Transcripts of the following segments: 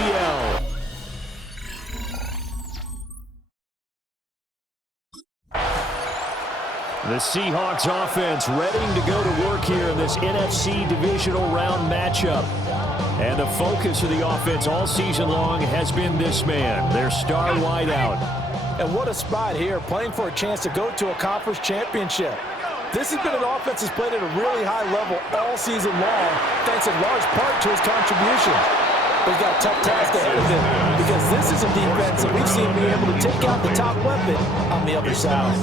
DL. The Seahawks offense ready to go to work here in this NFC divisional round matchup. And the focus of the offense all season long has been this man, their star wideout. And what a spot here, playing for a chance to go to a conference championship. This has been an offense that's played at a really high level all season long, thanks in large part to his contribution. But he's got a tough task ahead of him, because this is a defense that we've seen be able to take out the top weapon on the other side.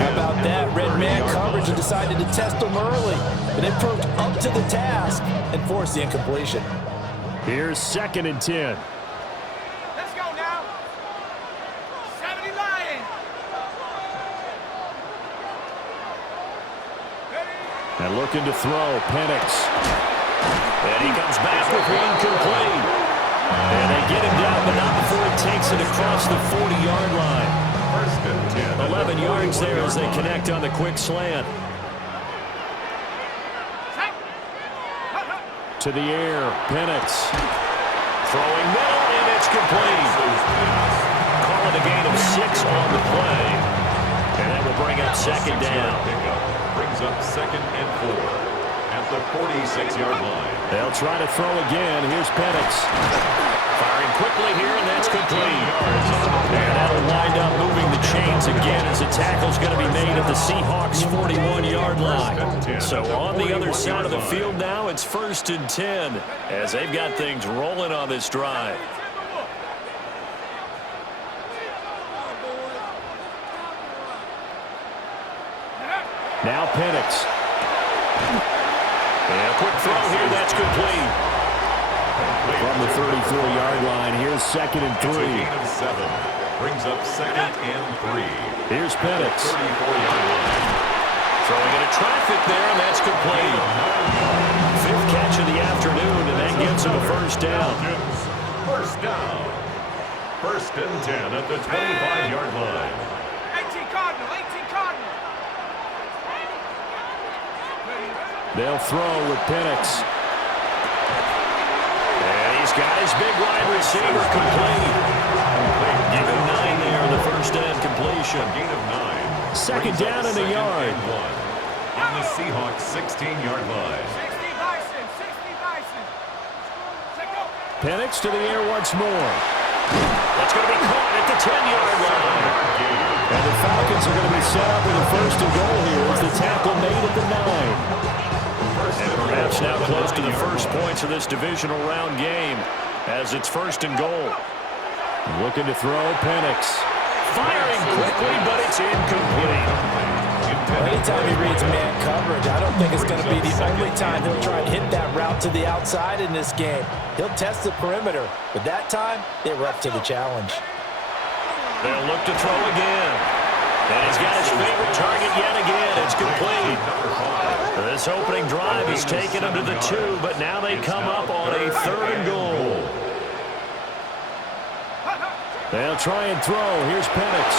How about that? Red man coverage and decided to test him early, but it proved up to the task and forced the incompletion. Here's 2nd and 10. Let's go now. 70 Lions. And looking to throw, Penix. And he comes back with incomplete. And they get him down, but not before he takes it across the 40-yard line. 11 yards there as they connect on the quick slant. To the air, Penix. Throwing middle, and it's complete. Calling a gain of 6 on the play. And that will bring up 2nd down. Brings up 2nd and 4. At the 46-yard line. They'll try to throw again. Here's Penix. Firing quickly here, and that's complete. And that'll wind up moving the chains again as the tackle's going to be made at the Seahawks' 41-yard line. So on the other side of the field now, it's 1st and 10 as they've got things rolling on this drive. Now Penix. And a quick throw here, that's complete. From the 34-yard line, here's 2nd and 3. Of 7. Brings up 2nd and 3. Here's Penix. 34-yard line. Throwing into traffic there, and that's complete. 5th catch of the afternoon, and that gives him a 1st down. First down. 1st and 10 at the 25-yard line. 18 Cardinal, 18 Cardinal. They'll throw with Penix. And he's got his big wide receiver complete. Give him 9 there on the 1st down completion. Gain of 9. 2nd down and a yard. On the Seahawks 16-yard line. 60 Bison, 60 Bison. Check go. Penix to the air once more. That's going to be caught at the 10-yard line. And the Falcons are going to be set up with a 1st and goal here as the tackle made at the 9. And perhaps now close to the first points of this divisional round game as it's 1st and goal. Looking to throw, Penix. Firing quickly, but it's incomplete. Anytime he reads man coverage, I don't think it's going to be the only time he'll try and hit that route to the outside in this game. He'll test the perimeter, but that time, they were up to the challenge. They'll look to throw again. And he's got his favorite target yet again. It's complete. This opening drive has taken him to the 2, but now they come up on a 3rd and goal. They'll try and throw. Here's Penix.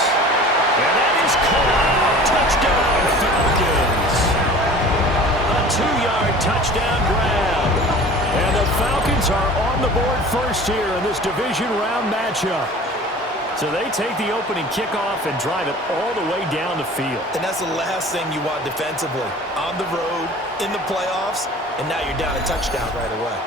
And that is caught. Touchdown, Falcons. A 2-yard touchdown grab. And the Falcons are on the board first here in this division round matchup. So they take the opening kickoff and drive it all the way down the field. And that's the last thing you want defensively. On the road, in the playoffs, and now you're down a touchdown right away.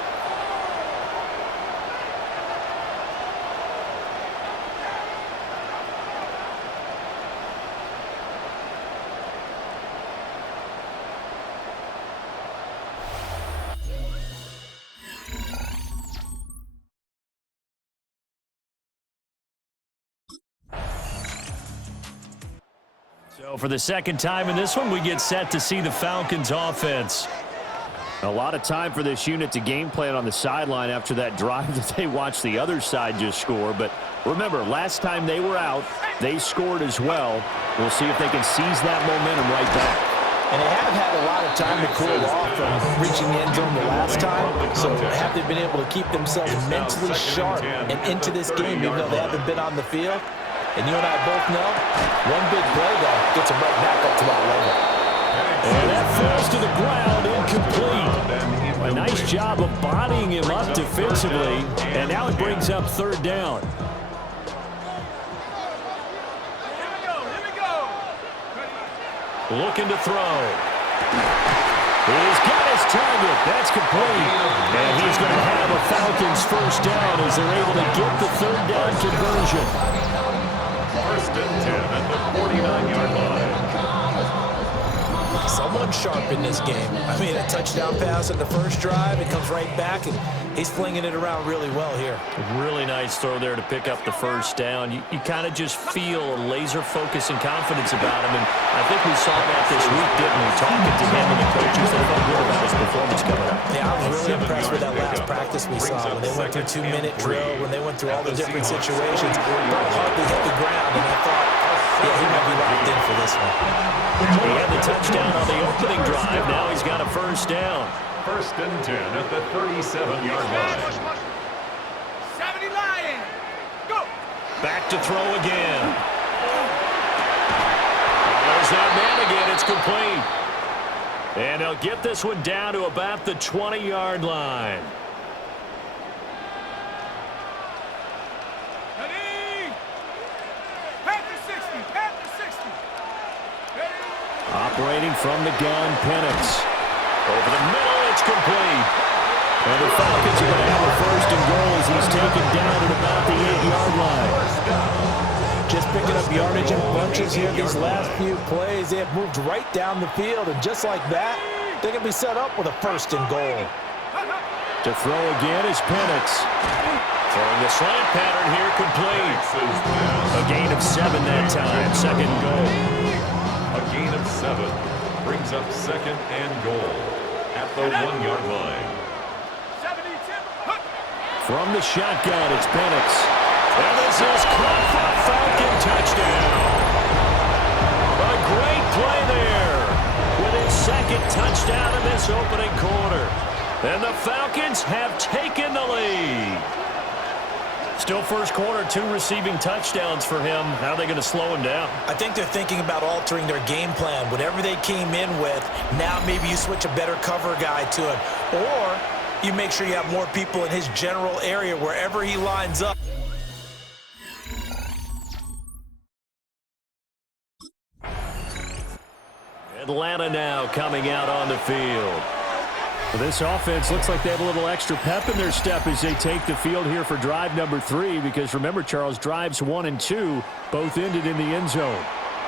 So for the 2nd time in this one, we get set to see the Falcons offense. A lot of time for this unit to game plan on the sideline after that drive that they watched the other side just score. But remember, last time they were out, they scored as well. We'll see if they can seize that momentum right back. And they have had a lot of time to cool off from reaching the end zone the last time. So have they been able to keep themselves mentally sharp and into this game, even though they haven't been on the field? And you and I both know, one big play, though, gets them right back up to that level. And that falls to the ground, incomplete. A nice job of bodying him up defensively, and now it brings up third down. Here we go. Looking to throw. He's got his target. That's complete. And he's going to have a Falcons first down as they're able to get the third down conversion. First and 10 at the 49-yard line. Someone sharp in this game. I mean, a touchdown pass on the first drive. It comes right back, and he's flinging it around really well here. Really nice throw there to pick up the first down. You kind of just feel a laser focus and confidence about him, and I think we saw that this week, didn't we? Talking to him and the coaches, they felt good about his performance coming up. Yeah, I was really impressed with that last practice we saw when they went through 2-minute drill, when they went through all the different situations. Ball hardly hit the ground, and I thought, yeah, he might be locked in for this one. He had the touchdown on the opening drive. Now he's got a first down. First and 10 at the 37-yard line. 70 Lions. Go. Back to throw again. There's that man again. It's complete. And they'll get this one down to about the 20-yard line. Ready. Panther 60. Panther 60. Ready. Operating from the gun, Penix. Over the middle, it's complete. And the Falcons are going to have a first and goal as he's taken down at about the 8-yard line. Just picking up yardage in bunches here these last few plays. They have moved right down the field, and just like that, they're going to be set up with a first and goal. To throw again is Penix. Throwing the slant pattern here, complete. A gain of 7 that time, second and goal. A gain of 7 brings up second and goal at the 1-yard line. 72. From the shotgun, it's Penix. And this is caught for a Falcon touchdown. A great play there with his second touchdown in this opening quarter. And the Falcons have taken the lead. Still first quarter, 2 receiving touchdowns for him. How are they going to slow him down? I think they're thinking about altering their game plan. Whatever they came in with, now maybe you switch a better cover guy to him. Or you make sure you have more people in his general area wherever he lines up. Atlanta now coming out on the field. This offense looks like they have a little extra pep in their step as they take the field here for drive number 3, because remember, Charles, drives 1 and 2 both ended in the end zone.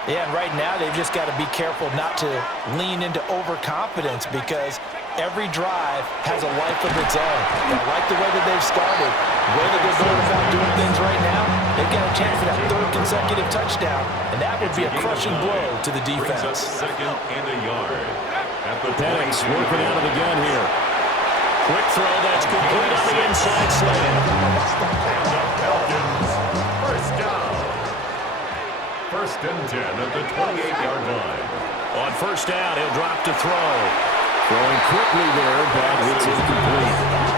Yeah, and right now they've just got to be careful not to lean into overconfidence, because every drive has a life of its own. I like the way that they've started. The way that they're going about doing things right now, they've got a chance for that 3rd consecutive touchdown, and that would be a crushing blow to the defense. Second and a yard. Penix working out of the gun here. Quick throw, that's complete on the inside slant. First down. First and 10 at the 28-yard line. On first down, he'll drop to throw. Throwing quickly there, but it's incomplete.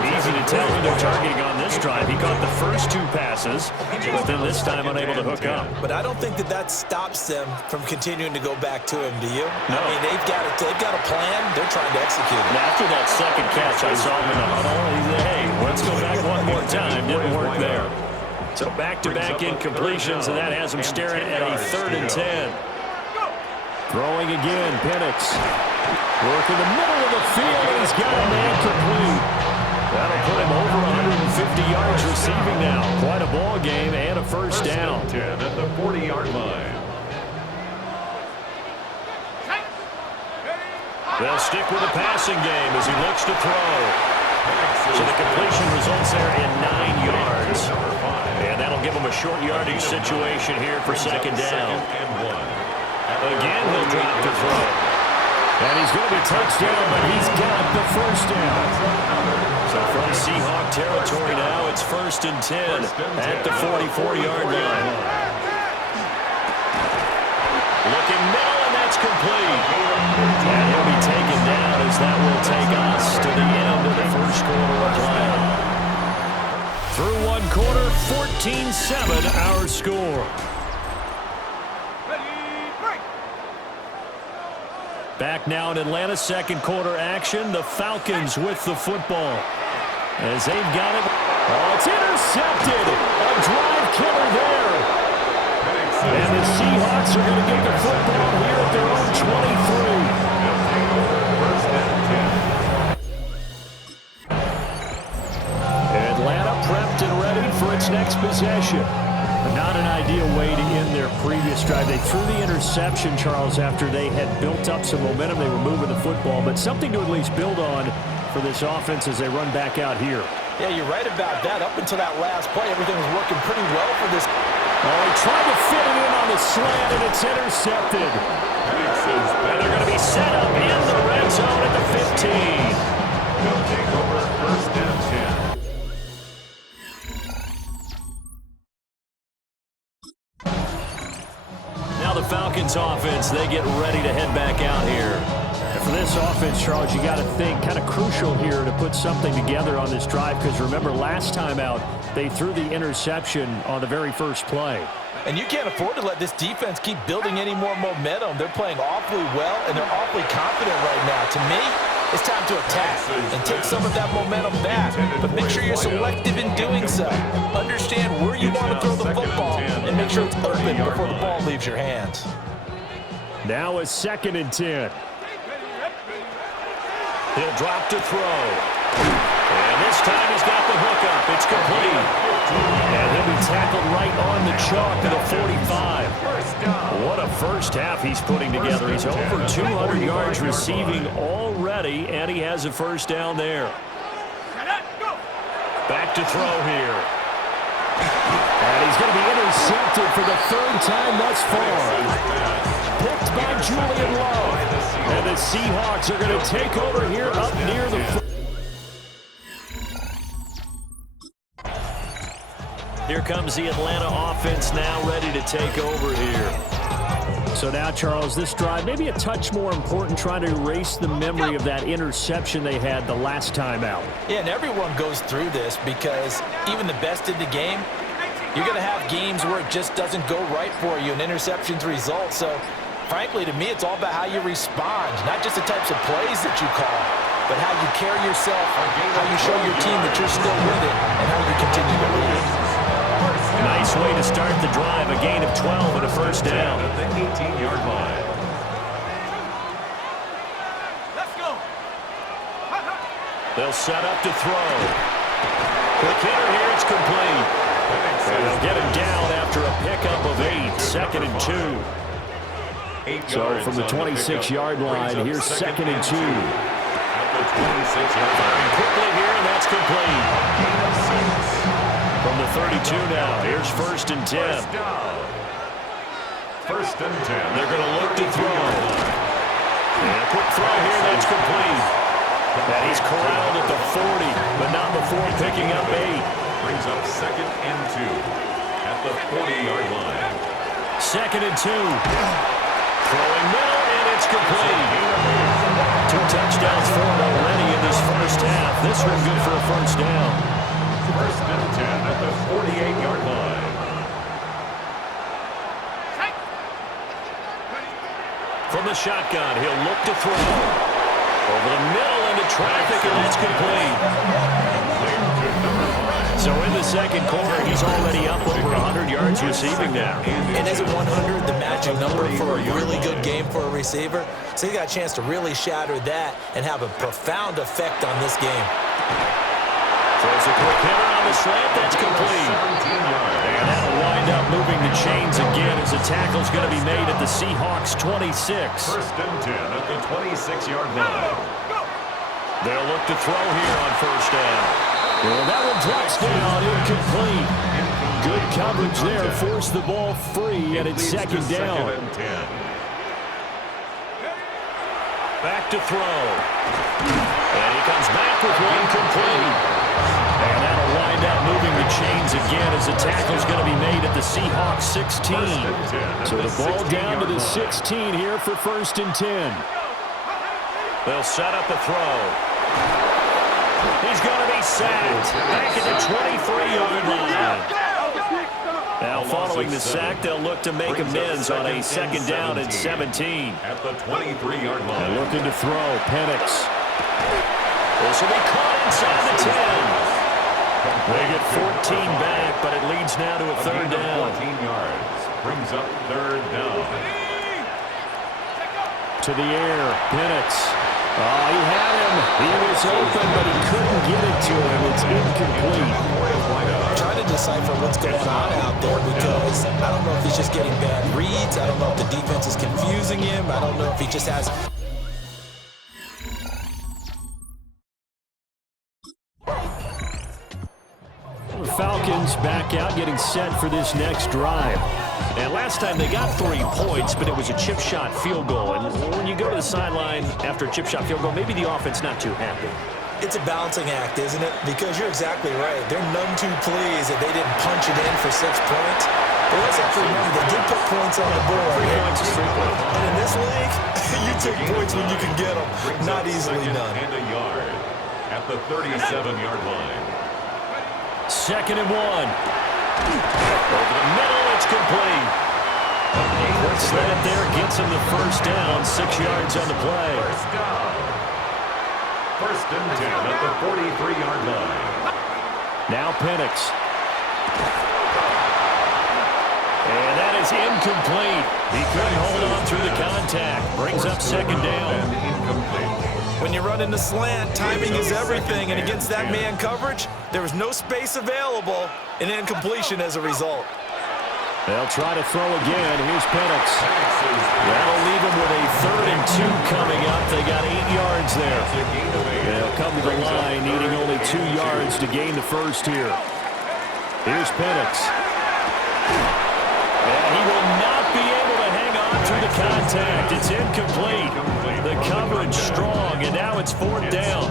Easy to tell who they're targeting on this drive. He caught the first 2 passes, but then this time unable to hook up. But I don't think that stops them from continuing to go back to him, do you? No. I mean, they've got a plan. They're trying to execute it. And after that second catch, I saw him in the huddle. He said, hey, let's go back one more time. Didn't work there. So back-to-back incompletions, and that has him staring at a 3rd and 10. Throwing again, Penix. Work in the middle of the field, and he's got a man complete. That'll put him over 150 yards receiving now. Quite a ball game and a first down. 10 at the 40-yard line. They'll stick with the passing game as he looks to throw. So the completion results there in 9 yards. And that'll give him a short yardage situation here for second down. Again, he'll drop to throw. And he's going to be touchdown, but he's got the first down. So from Seahawk territory now, it's 1st and 10 at the 44-yard line. Looking middle, and that's complete. And he'll be taken down as that will take us to the end of the first quarter of play. Through 1 quarter, 14-7 our score. Back now in Atlanta, second quarter action. The Falcons with the football. As they've got it. Oh, it's intercepted. A drive killer there. And the Seahawks are going to get the football here at their own 23. Atlanta prepped and ready for its next possession. Not an ideal way to end their previous drive. They threw the interception, Charles, after they had built up some momentum. They were moving the football, but something to at least build on for this offense as they run back out here. Yeah, you're right about that. Up until that last play, everything was working pretty well for this. Oh, he tried to fit it in on the slant, and it's intercepted. And they're going to be set up in the red zone at the 15. They'll take over first and 10. Now the Falcons offense, they get ready to head back out here. And for this offense, Charles, you got to think kind of crucial here to put something together on this drive, because remember last time out, they threw the interception on the very first play. And you can't afford to let this defense keep building any more momentum. They're playing awfully well, and they're awfully confident right now. To me, it's time to attack and take some of that momentum back. But make sure you're selective in doing so. Understand where you want to throw the football and make sure it's open before the ball leaves your hands. Now a 2nd and 10. He'll drop to throw. And this time he's got the hookup. It's complete. And he'll be tackled right on the chalk to the 45. What a first half he's putting together. He's over 200 yards receiving already, and he has a first down there. Back to throw here. And he's going to be intercepted for the 3rd time thus far. Picked by Julian Love. And the Seahawks are going to take over here up near the... Here comes the Atlanta offense now ready to take over here. So now, Charles, this drive maybe a touch more important, trying to erase the memory of that interception they had the last time out. Yeah, and everyone goes through this because even the best in the game, you're going to have games where it just doesn't go right for you and interceptions result. So, frankly, to me, it's all about how you respond, not just the types of plays that you call, but how you carry yourself, how you show your team that you're still with it, and how you continue to lead. Nice way to start the drive, a gain of 12 and a first down. At the 18-yard line. Let's go. They'll set up to throw. Quick hitter here, it's complete. And they'll get him down after a pickup of 8, 2nd and 2. So from the 26-yard line, here's 2nd and 2. At the 26-yard line. Firing quickly here, and that's complete. From the 32 now, here's 1st and 10. First and 10. They're going to look to throw. And a quick throw here, that's complete. And he's corralled at the 40, but not before picking up 8. Brings up 2nd and 2 at the 40-yard line. 2nd and 2. Throwing middle, and it's complete. 2 touchdowns for him already in this first half. This one good for a first down. First and 10 at the 48-yard line. From the shotgun, he'll look to throw. Over the middle into traffic, and that's complete. So in the second quarter, he's already up over 100 yards receiving now. And isn't 100 the magic number for a really good game for a receiver? So he got a chance to really shatter that and have a profound effect on this game. Throws a quick hitter on the slant, that's complete. And that'll wind up moving the chains again as the tackle's going to be made at the Seahawks 26. First and 10 at the 26-yard line. They'll look to throw here on first down. Well, that one drops down, incomplete. Good coverage there, forced the ball free, and it's 2nd down. Back to throw. And he comes back with one complete. And that'll wind up moving the chains again as the tackle's going to be made at the Seahawks 16. So the ball down to the 16 here for 1st and 10. They'll set up a throw. He's going to be sacked back at the 23-yard line. Now following the sack. They'll look to make amends on a second down and 17. At the 23-yard line. And looking to throw, Penix. This will be caught inside the 10. They get 14 back, but it leads now to a third down. 14 yards. Brings up third down. To the air, Penix. Oh, he had him. He was open, but he couldn't get it to him. It's incomplete. I'm trying to decipher what's going on out there because I don't know if he's just getting bad reads. I don't know if the defense is confusing him. I don't know if he just has... The Falcons back out, getting set for this next drive. And last time they got 3 points, but it was a chip shot field goal. And when you go to the sideline after a chip shot field goal, maybe the offense not too happy. It's a balancing act, isn't it? Because you're exactly right. They're none too pleased that they didn't punch it in for 6 points. But let's have to remember, they did put points on the board. 3 points is 3 points. And in this league, you take points when you can get them. Not easily done. And a yard at the 37-yard line. 2nd and 1. Over the middle, it's complete. Quick slant there gets him the first down. 6 yards on the play. First and 10 at the 43-yard line. Now Penix. And that is incomplete. He couldn't hold on through the contact. Brings up 2nd down. Incomplete. When you run in the slant, timing is everything. And against that man coverage, there was no space available, and incompletion as a result. They'll try to throw again. Here's Penix. That'll leave them with a 3rd and 2 coming up. They got 8 yards there. They'll come to the line, needing only 2 yards to gain the first here. Here's Penix. And he will not be able to hang on through the contact. It's incomplete. The coverage strong, and now it's 4th down.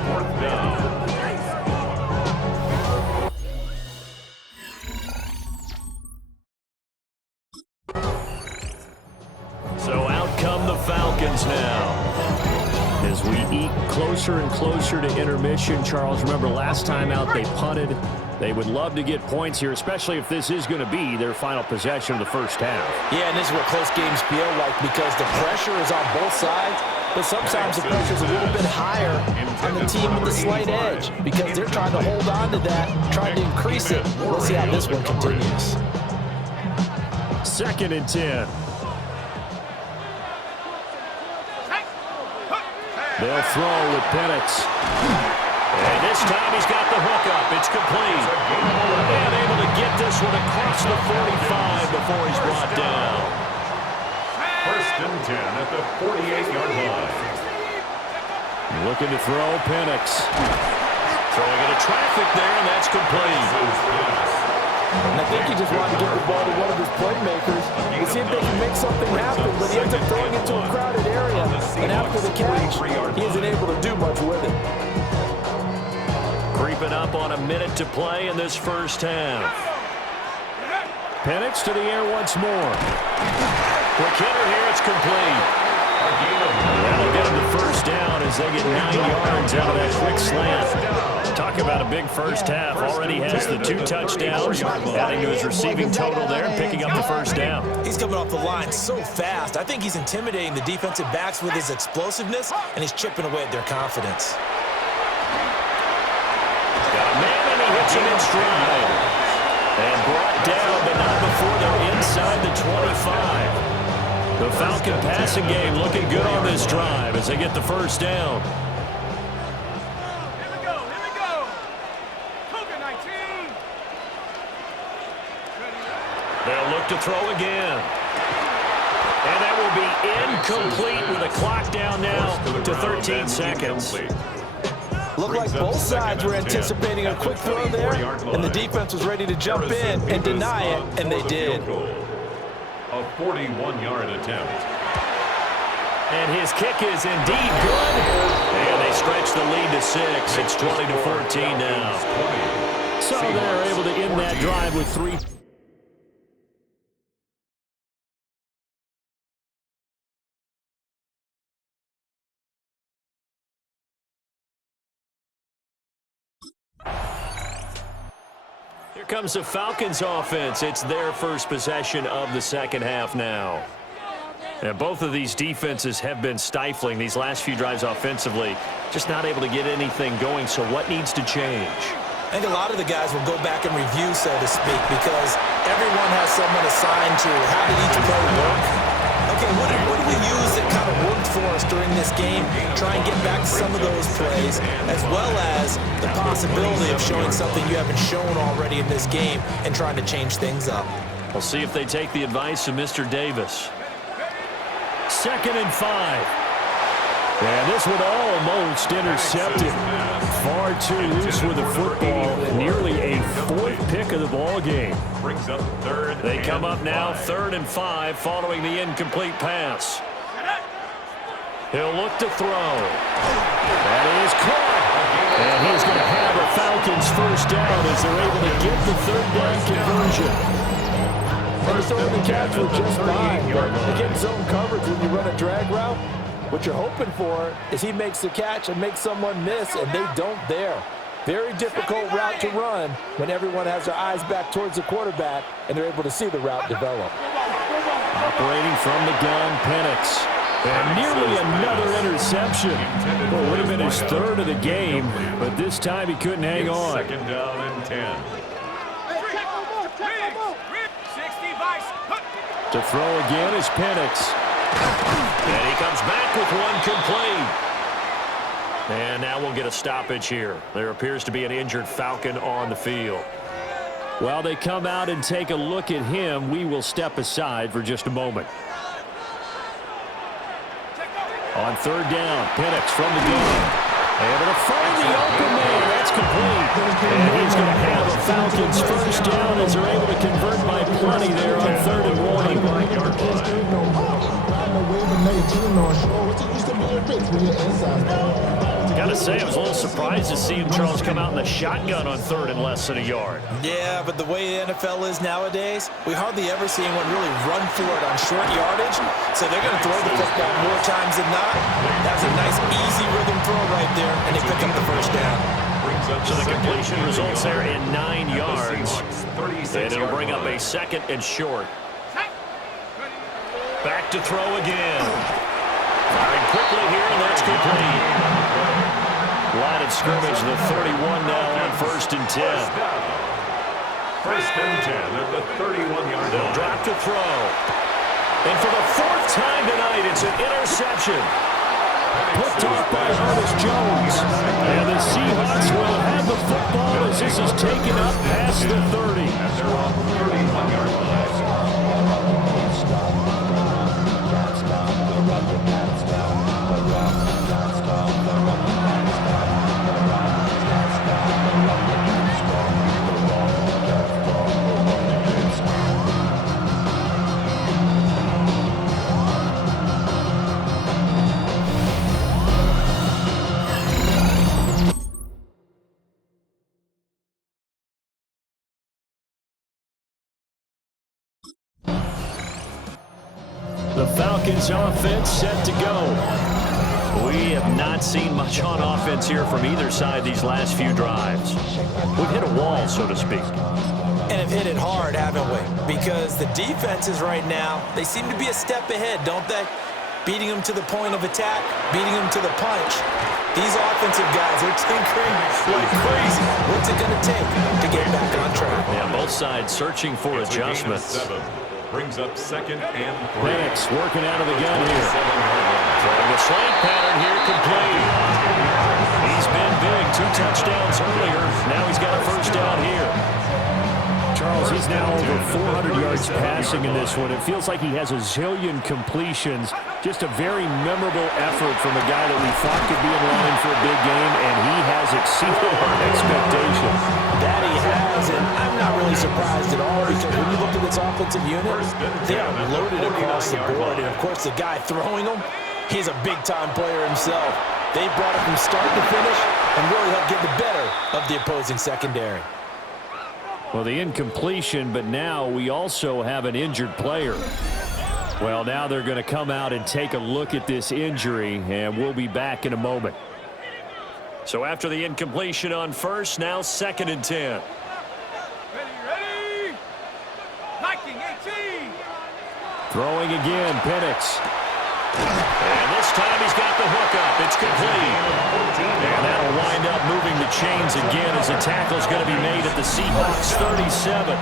So out come the Falcons now. As we eke closer and closer to intermission, Charles, remember last time out they punted. They would love to get points here, especially if this is going to be their final possession of the first half. Yeah, and this is what close games feel like because the pressure is on both sides, but sometimes the pressure is a little bit higher on the team with the slight edge because they're trying to hold on to that, trying to increase it. We'll see how this one continues. 2nd and 10. They'll throw with Penix. And this time he's got the hook up. It's complete. And able to get this one across the 45 before he's brought down. First and 10 at the 48-yard line. Looking to throw, Penix. Throwing into traffic there, and that's complete. And I think he just wanted to get the ball to one of his playmakers and see if they can make something happen, but he ends up throwing into a crowded area, and after the catch, he isn't able to do much with it. Creeping up on a minute to play in this first half. Penix to the air once more. Quick hitter here, it's complete. That'll get him the first down as they get 9 yards out of that quick slant. Talk about a big first half. Already has the 2 touchdowns, adding to his receiving total there and picking up the first down. He's coming off the line so fast. I think he's intimidating the defensive backs with his explosiveness, and he's chipping away at their confidence. Got a man, and he hits him in stride. And brought down, but not before they're inside the 25. The Falcon passing game looking good on this drive as they get the first down. Here we go. Cougar 19. They'll look to throw again. And that will be incomplete with a clock down now to 13 seconds. Looked like both sides were anticipating a quick throw there, and the defense was ready to jump in and deny it, and they did. A 41-yard attempt. And his kick is indeed good. And they stretch the lead to 6. It's 20-14 now. So they're able to end that drive with 3. Here comes the Falcons offense. It's their first possession of the second half now. And both of these defenses have been stifling these last few drives offensively. Just not able to get anything going, so what needs to change? I think a lot of the guys will go back and review, so to speak, because everyone has someone assigned to how did each play work. Okay, what did we use that kind of worked for us during this game? Try and get back to some of those plays, as well as the possibility of showing something you haven't shown already in this game and trying to change things up. We'll see if they take the advice of Mr. Davis. 2nd and 5. And this one almost intercepted. Far too loose with the football. Nearly a 4th pick of the ball game. Brings up 3rd. They come up now 3rd and 5 following the incomplete pass. He'll look to throw. That is caught. And he's going to have a Falcons first down as they're able to get the 3rd down conversion. First over the catch was just fine, but against zone coverage when you run a drag route, what you're hoping for is he makes the catch and makes someone miss, and they don't there. Very difficult route to run when everyone has their eyes back towards the quarterback and they're able to see the route develop. Operating from the gun, Penix. And nearly another interception. Well, it would have been his 3rd of the game, but this time he couldn't hang on. 2nd down and 10. To throw again is Penix. And he comes back with one complete. And now we'll get a stoppage here. There appears to be an injured Falcon on the field. While they come out and take a look at him, we will step aside for just a moment. On 3rd down, Penix from the gun. Able to find the open man. That's complete. And he's going to have a Falcons first down as they're able to convert by plenty there on 3rd and 1. Gotta say, I was a little surprised to see him, Charles, come out in the shotgun on 3rd and less than a yard. Yeah, but the way the NFL is nowadays, we hardly ever see anyone really run for it on short yardage. So they're going to throw the football more times than not. That's a nice, easy rhythm throw right there, and they pick up the first down. So the completion results there in 9 yards. And it'll bring up a 2nd and short. Back to throw again. Firing quickly here, and that's complete. Line of scrimmage, the 31 now on 1st and 10. 1st and 10 at the 31-yard line. They'll drop to throw. And for the 4th time tonight, it's an interception. Picked off by Ernest Jones. And the Seahawks will have the football as this is taken up past the 30. They're on the 31-yard line. The Falcons offense set to go. We have not seen much on offense here from either side these last few drives. We've hit a wall, so to speak. And have hit it hard, haven't we? Because the defenses right now, they seem to be a step ahead, don't they? Beating them to the point of attack, beating them to the punch. These offensive guys, they're tinkering like crazy. What's it going to take to get back on track? Yeah, both sides searching for adjustments. Brings up 2nd and 3. Penix working out of the gun here. Throwing a slant pattern here, complete. He's been big, 2 touchdowns earlier. Now he's got a first down here. Charles, he's now over 400 yards passing in this one. It feels like he has a zillion completions. Just a very memorable effort from a guy that we thought could be in line for a big game, and he has exceeded our expectations. That he has, and I'm not really surprised at all because when you look at this offensive unit, they are loaded across the board. And, of course, the guy throwing them, he's a big-time player himself. They brought it from start to finish and really helped get the better of the opposing secondary. Well, the incompletion, but now we also have an injured player. Well, now they're going to come out and take a look at this injury, and we'll be back in a moment. So after the incompletion on 1st, now 2nd and 10. Blocking 18. Throwing again, Penix. And this time he's got the hook up. It's complete. And that'll wind up moving the chains again as the tackle's going to be made at the Seahawks 37.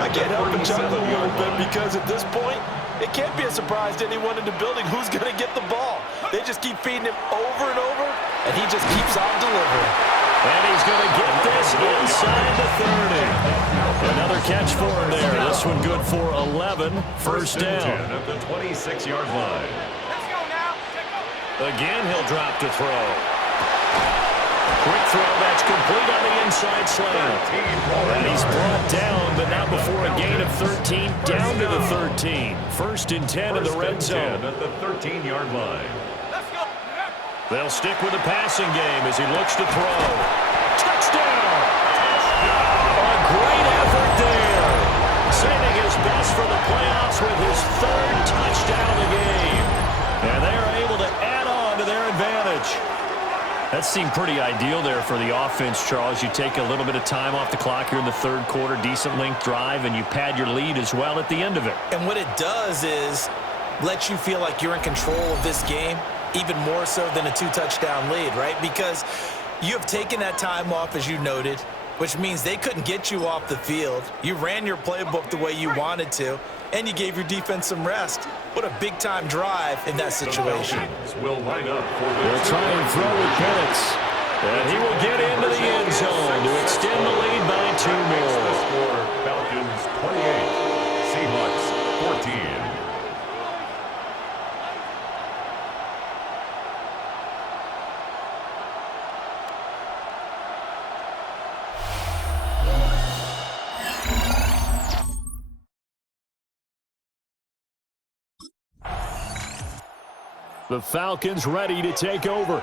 I can't help but chuckle a little bit because at this point, it can't be a surprise to anyone in the building who's going to get the ball. They just keep feeding him over and over, and he just keeps on delivering. And he's going to get this inside the 30. Another catch for him there. This one good for 11. First down. At the 26-yard line. Let's go now. Again, he'll drop to throw. Quick throw, that's complete on the inside slant. And he's brought down, but not before a gain of 13, down to the 13. First and 10 in the red zone. At the 13-yard line. Let's go. They'll stick with the passing game as he looks to throw. Touchdown! A great effort there. Saving his best for the playoffs with his third touchdown of the game. And they're able to add on to their advantage. That seemed pretty ideal there for the offense, Charles. You take a little bit of time off the clock here in the third quarter, decent length drive, and you pad your lead as well at the end of it. And what it does is let you feel like you're in control of this game, even more so than a two-touchdown lead, right? Because you have taken that time off, as you noted, which means they couldn't get you off the field. You ran your playbook the way you wanted to, and you gave your defense some rest. What a big-time drive in that situation. Will line up for the They'll try and throw with Penix. And he will get into the end zone to extend the lead by 2 more. The score, Falcons 28, Seahawks 14. The Falcons ready to take over.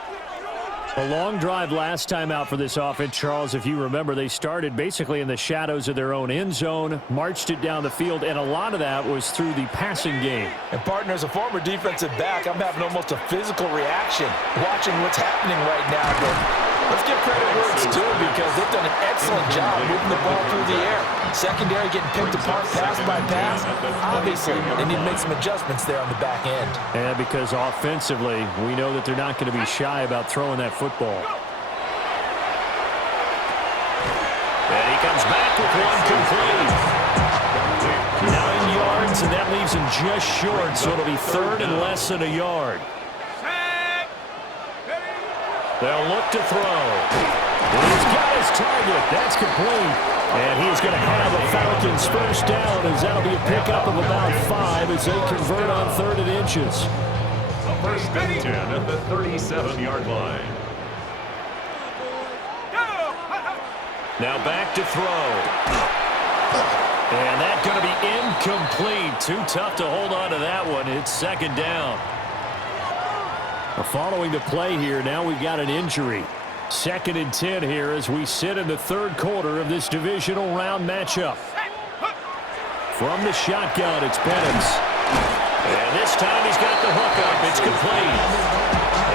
A long drive last time out for this offense, Charles. If you remember, they started basically in the shadows of their own end zone, marched it down the field, and a lot of that was through the passing game. And, partner, as a former defensive back, I'm having almost a physical reaction watching what's happening right now. But let's give credit where it's due because they've done an excellent job moving the ball through the air. Secondary getting picked apart pass by pass. Obviously, they need to make some adjustments there on the back end. And because offensively, we know that they're not going to be shy about throwing that football. And he comes back with one complete. 9 yards, and that leaves him just short, so it'll be third and less than a yard. They'll look to throw. He's got his target. That's complete. And he's going to have a Falcons first down as that'll be a pickup of about 5 as they convert on 3rd and inches. First and 10 at the 37-yard line. Now back to throw. And that's going to be incomplete. Too tough to hold on to that one. It's second down. Following the play here, now we've got an injury. 2nd and 10 here as we sit in the third quarter of this divisional round matchup. From the shotgun, it's Penix. And this time he's got the hook up. It's complete.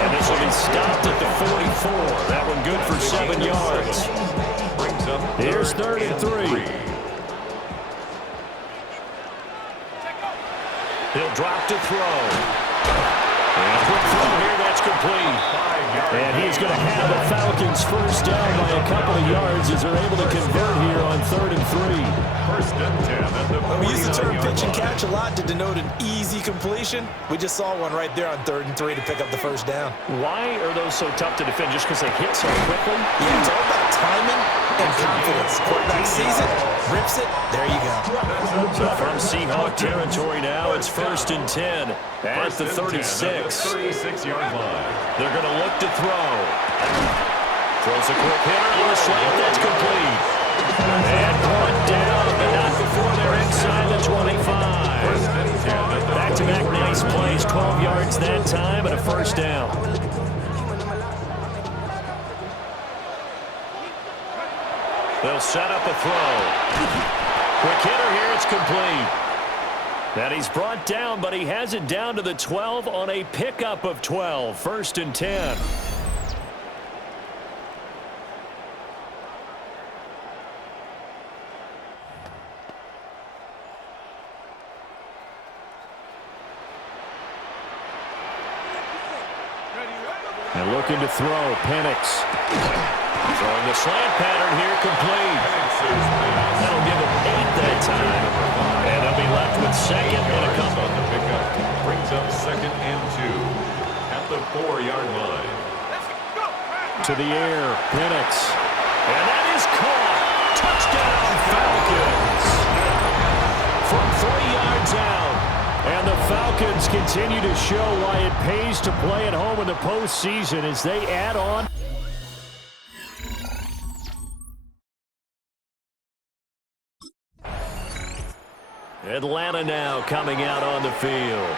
And this will be stopped at the 44. That one good for 7 yards. Here's 3rd and 3. He'll drop to throw. And quick throw here, that's complete. And he's going to have the Falcons first down by a couple of yards as they're able to convert here on 3rd and 3. First and 10 at the 49-yard line. We use the term pitch and catch a lot to denote an easy completion. We just saw one right there on 3rd and 3 to pick up the first down. Why are those so tough to defend? Just because they hit so quickly? Yeah, it's all about timing and confidence. Quarterback sees it, rips it, there you go. So from Seahawk territory now, it's 1st and 10 at the 36. 36-yard line. They're going to look to throw. Throws a quick hitter on the slant. That's complete. And brought down, but not before they're inside the 25. Back-to-back nice plays. 12 yards that time and a first down. They'll set up a throw. Quick hitter here. It's complete. And he's brought down, but he has it down to the 12 on a pickup of 12. 1st and 10. Looking to throw. Penix. Throwing the slant pattern here, complete. That'll give him 8 that time. And they'll be left with second and a couple. On the pickup. Brings up second and 2 at the 4-yard line. To the air. Penix. And that is caught. Touchdown, Falcons. From 3 yards out. And the Falcons continue to show why it pays to play at home in the postseason as they add on. Atlanta now coming out on the field.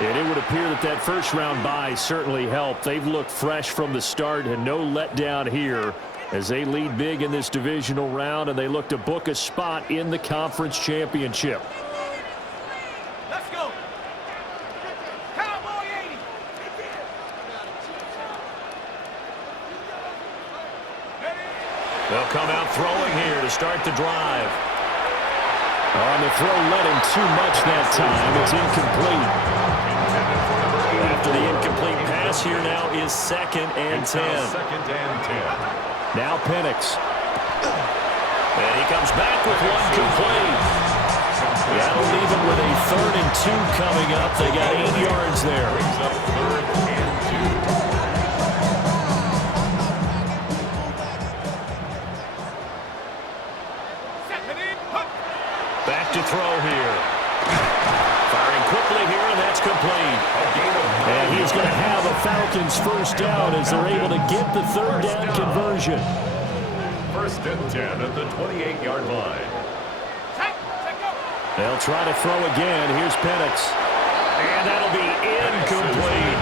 And it would appear that that first-round bye certainly helped. They've looked fresh from the start and no letdown here as they lead big in this divisional round, and they look to book a spot in the conference championship. Let's go. Cowboy 80. They'll come out throwing here to start the drive. On the throw, led him too much that time. It's incomplete. After the incomplete pass, here now is second and 10. Second and 10. Now Penix. And he comes back with one complete. That'll leave him with a 3rd and 2 coming up. They got 8 yards there. Brings up 3rd and 2. Back to throw here. Firing quickly here, and that's complete. And he's going to have a Falcons first down as they're able to get the 3rd down conversion. 1st and 10 at the 28-yard line. They'll try to throw again. Here's Penix. And that'll be incomplete.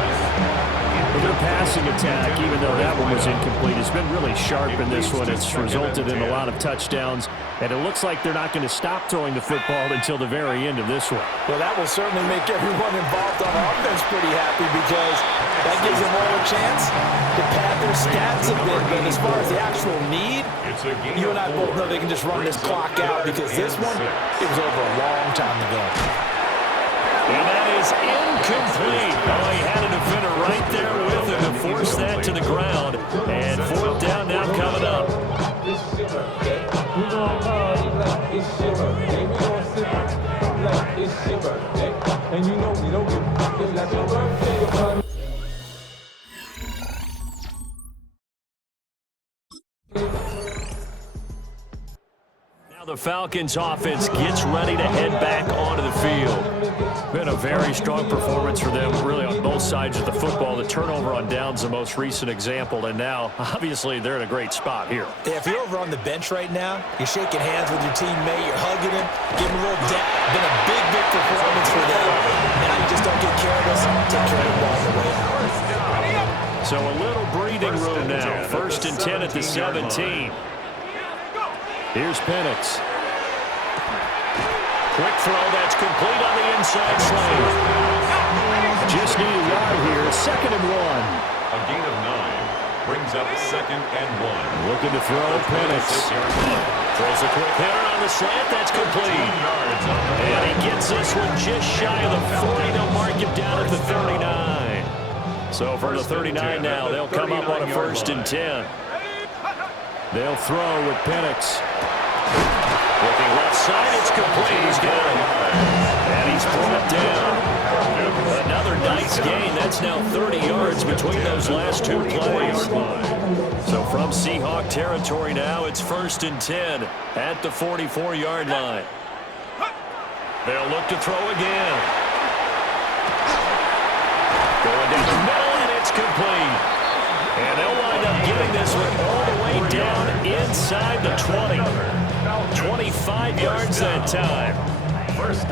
Their passing attack, even though that one was incomplete, has been really sharp in this one. It's resulted in a lot of touchdowns, and it looks like they're not going to stop throwing the football until the very end of this one. Well, that will certainly make everyone involved on offense pretty happy because that gives them all a chance to pad their stats a bit. But as far as the actual need, you and I both know they can just run this clock out because this one, it was over a long time ago. And that is incomplete. Oh, he had a defender right there with him to force that to the ground. And 4th down now coming up. And you know we don't give like your birthday. Now the Falcons offense gets ready to head back onto the field. Been a very strong performance for them, really, on both sides of the football. The turnover on downs, the most recent example, and now, obviously, they're in a great spot here. Yeah, if you're over on the bench right now, you're shaking hands with your teammate, you're hugging him, giving him a little dap. Been a big, big performance for them. Now you just don't get careless, take care of the ball on the way out. So a little breathing room now. 1st and 10 at the 17. Here's Penix. Quick throw, that's complete on the inside slant. Just need a yard here, 2nd and 1. A gain of 9 brings up 2nd and 1. Looking to throw, Penix. Throws a quick hitter on the slant, that's complete. And he gets this one just shy of the 40. They'll mark him down at the 39. So from the 39 now, they'll come up on a 1st and 10. They'll throw with Penix. Looking left side, it's complete. He's got it. And he's brought down. Another nice gain. That's now 30 yards between those last 2 plays. So from Seahawk territory now, it's 1st and 10 at the 44-yard line. They'll look to throw again. Going down the middle, and it's complete. And they'll wind up getting this one all the way down inside the 20. 25 yards that time.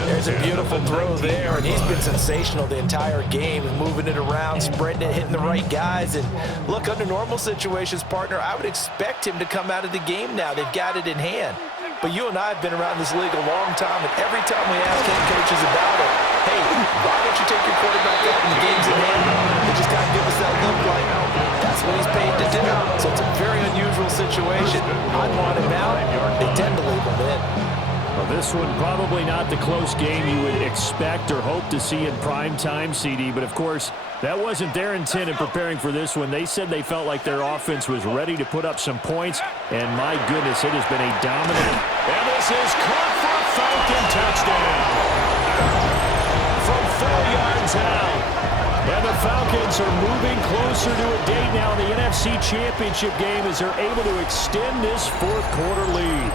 There's a beautiful throw there, and he's been sensational the entire game, moving it around, spreading it, hitting the right guys. And look, under normal situations, partner, I would expect him to come out of the game now. They've got it in hand. But you and I have been around this league a long time, and every time we ask head coaches about it, hey, why don't you take your quarterback out when the game's in hand? They just got to give us that look like that's what he's paid to do. So it's a very unusual situation. I'd want him out. They tend to leave him in. Well, This one probably not the close game you would expect or hope to see in prime time, CD. But, of course, that wasn't their intent in preparing for this one. They said they felt like their offense was ready to put up some points. And, my goodness, it has been a dominant. And this is caught for a Falcon touchdown. From 4 yards out. And the Falcons are moving closer to a date now in the NFC Championship game as they're able to extend this fourth-quarter lead.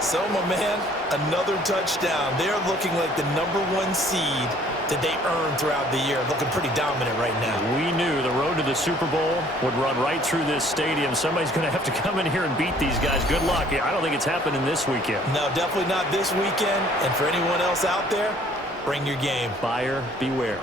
So, my man, another touchdown. They're looking like the #1 seed that they earned throughout the year. Looking pretty dominant right now. We knew the road to the Super Bowl would run right through this stadium. Somebody's going to have to come in here and beat these guys. Good luck. I don't think it's happening this weekend. No, definitely not this weekend. And for anyone else out there, bring your game. Buyer beware.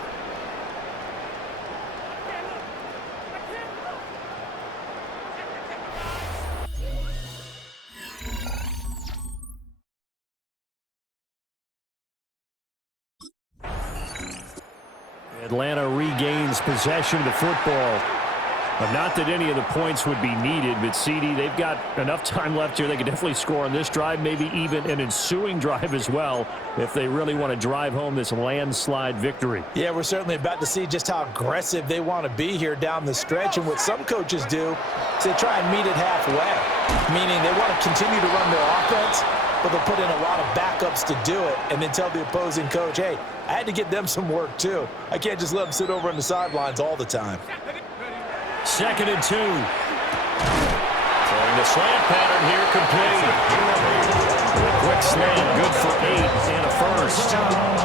Atlanta regains possession of the football. But not that any of the points would be needed, but CD, they've got enough time left here. They could definitely score on this drive, maybe even an ensuing drive as well, if they really want to drive home this landslide victory. Yeah, we're certainly about to see just how aggressive they want to be here down the stretch. And what some coaches do is they try and meet it halfway, meaning they want to continue to run their offense, but they'll put in a lot of backups to do it and then tell the opposing coach, hey, I had to get them some work too. I can't just let them sit over on the sidelines all the time. 2nd and 2. Throwing the slant pattern here complete. A quick slant, good for 8 and a first.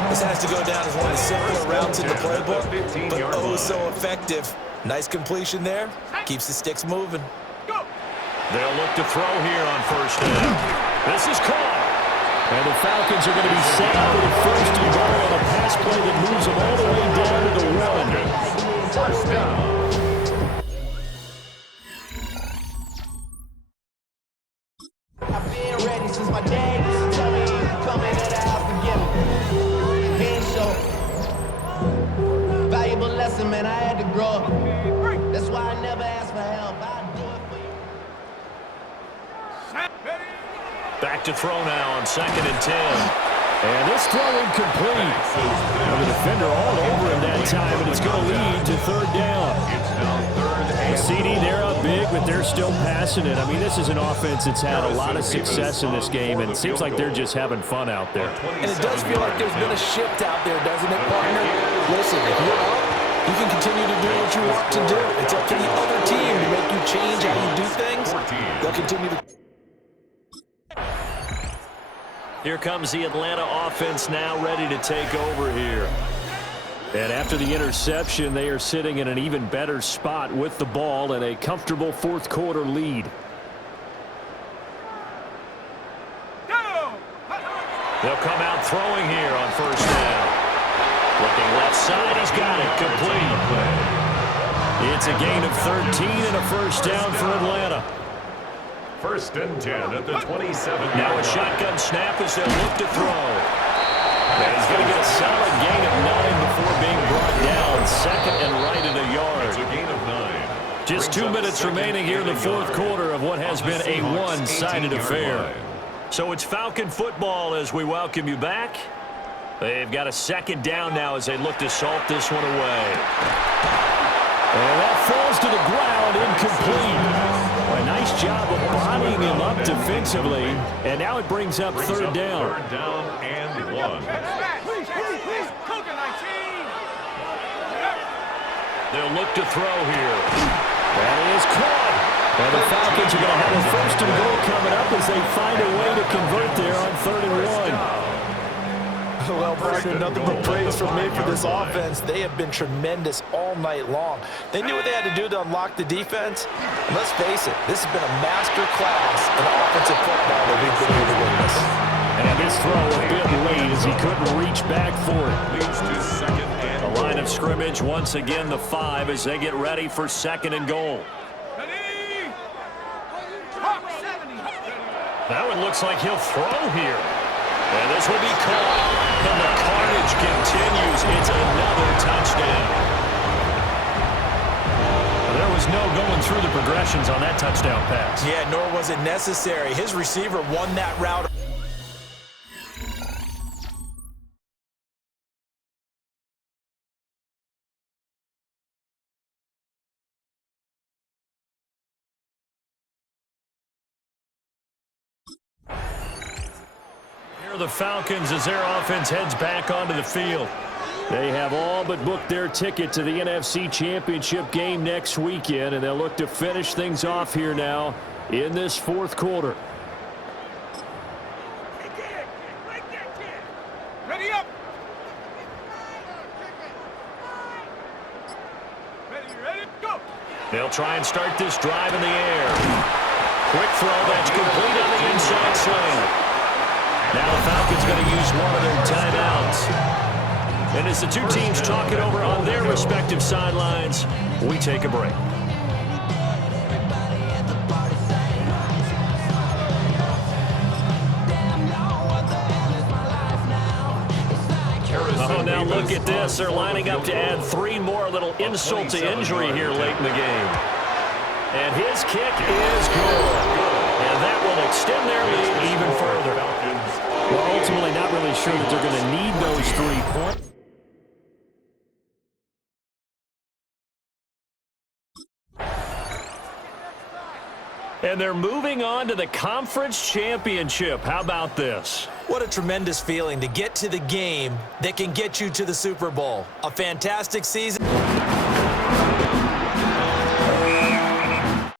This has to go down as one of the simpler routes in the playbook, but oh so effective. Nice completion there. Keeps the sticks moving. They'll look to throw here on 1st down. This is caught. And the Falcons are going to be set up with a 1st and goal on a pass play that moves them all the way down to the 1. 1st down. I've been ready since my dad used to tell me you come into the house to get me. He ain't show. Valuable lesson, man, I had to grow up. That's why I never ask for help. I'll do it for you. Back to throw now on 2nd and 10. And this throw incomplete. And the defender all over him that time, and it's going to lead to 3rd down. CD, they're up big, but they're still passing it. I mean, this is an offense that's had a lot of success in this game, and it seems like they're just having fun out there. And it does feel like there's been a shift out there, doesn't it, partner? Listen, if you're up, you can continue to do what you want to do. It's up to the other team to make you change how you do things. They'll continue to... Here comes the Atlanta offense now ready to take over here. And after the interception, they are sitting in an even better spot with the ball and a comfortable 4th-quarter lead. They'll come out throwing here on 1st down. Looking left side, he's got it complete. It's a gain of 13 and a 1st down for Atlanta. 1st and 10 at the 27. Now a shotgun snap as they'll look to throw. And he's going to get a solid gain of 9 before being brought down. 2nd and right at a yard. It's a gain of 9. Just 2 minutes remaining here in the 4th quarter of what has been a one-sided affair. So it's Falcon football as we welcome you back. They've got a 2nd down now as they look to salt this one away. And that falls to the ground, incomplete. A nice job of bodying him up defensively. And now it brings up 3rd down. 3rd down and 1. They'll look to throw here. That is caught. And the Falcons are going to have a 1st and goal coming up as they find a way to convert there on 3rd and 1. Well, partner, nothing but praise from me for this offense. They have been tremendous all night long. They knew what they had to do to unlock the defense. And let's face it, this has been a master class in offensive football that we've been able to witness. And this throw a bit late as he couldn't reach back for it. Leads to 2nd and The line of scrimmage, once again the 5 as they get ready for 2nd and goal. That one looks like he'll throw here. And this will be caught. And the carnage continues. It's another touchdown. There was no going through the progressions on that touchdown pass. Yeah, nor was it necessary. His receiver won that route. The Falcons as their offense heads back onto the field. They have all but booked their ticket to the NFC Championship game next weekend, and they'll look to finish things off here now in this fourth quarter. Ready up. Ready, go. They'll try and start this drive in the air. Quick throw that's complete on the inside slant. Now the Falcons going to use one of their timeouts. And as the two teams talk it over on their respective sidelines, we take a break. Oh, now look at this. They're lining up to add 3 more, a little insult to injury here late in the game. And his kick is good. And that will extend their lead even further. Well, ultimately not really sure that they're going to need those 3 points. And they're moving on to the conference championship. How about this? What a tremendous feeling to get to the game that can get you to the Super Bowl. A fantastic season.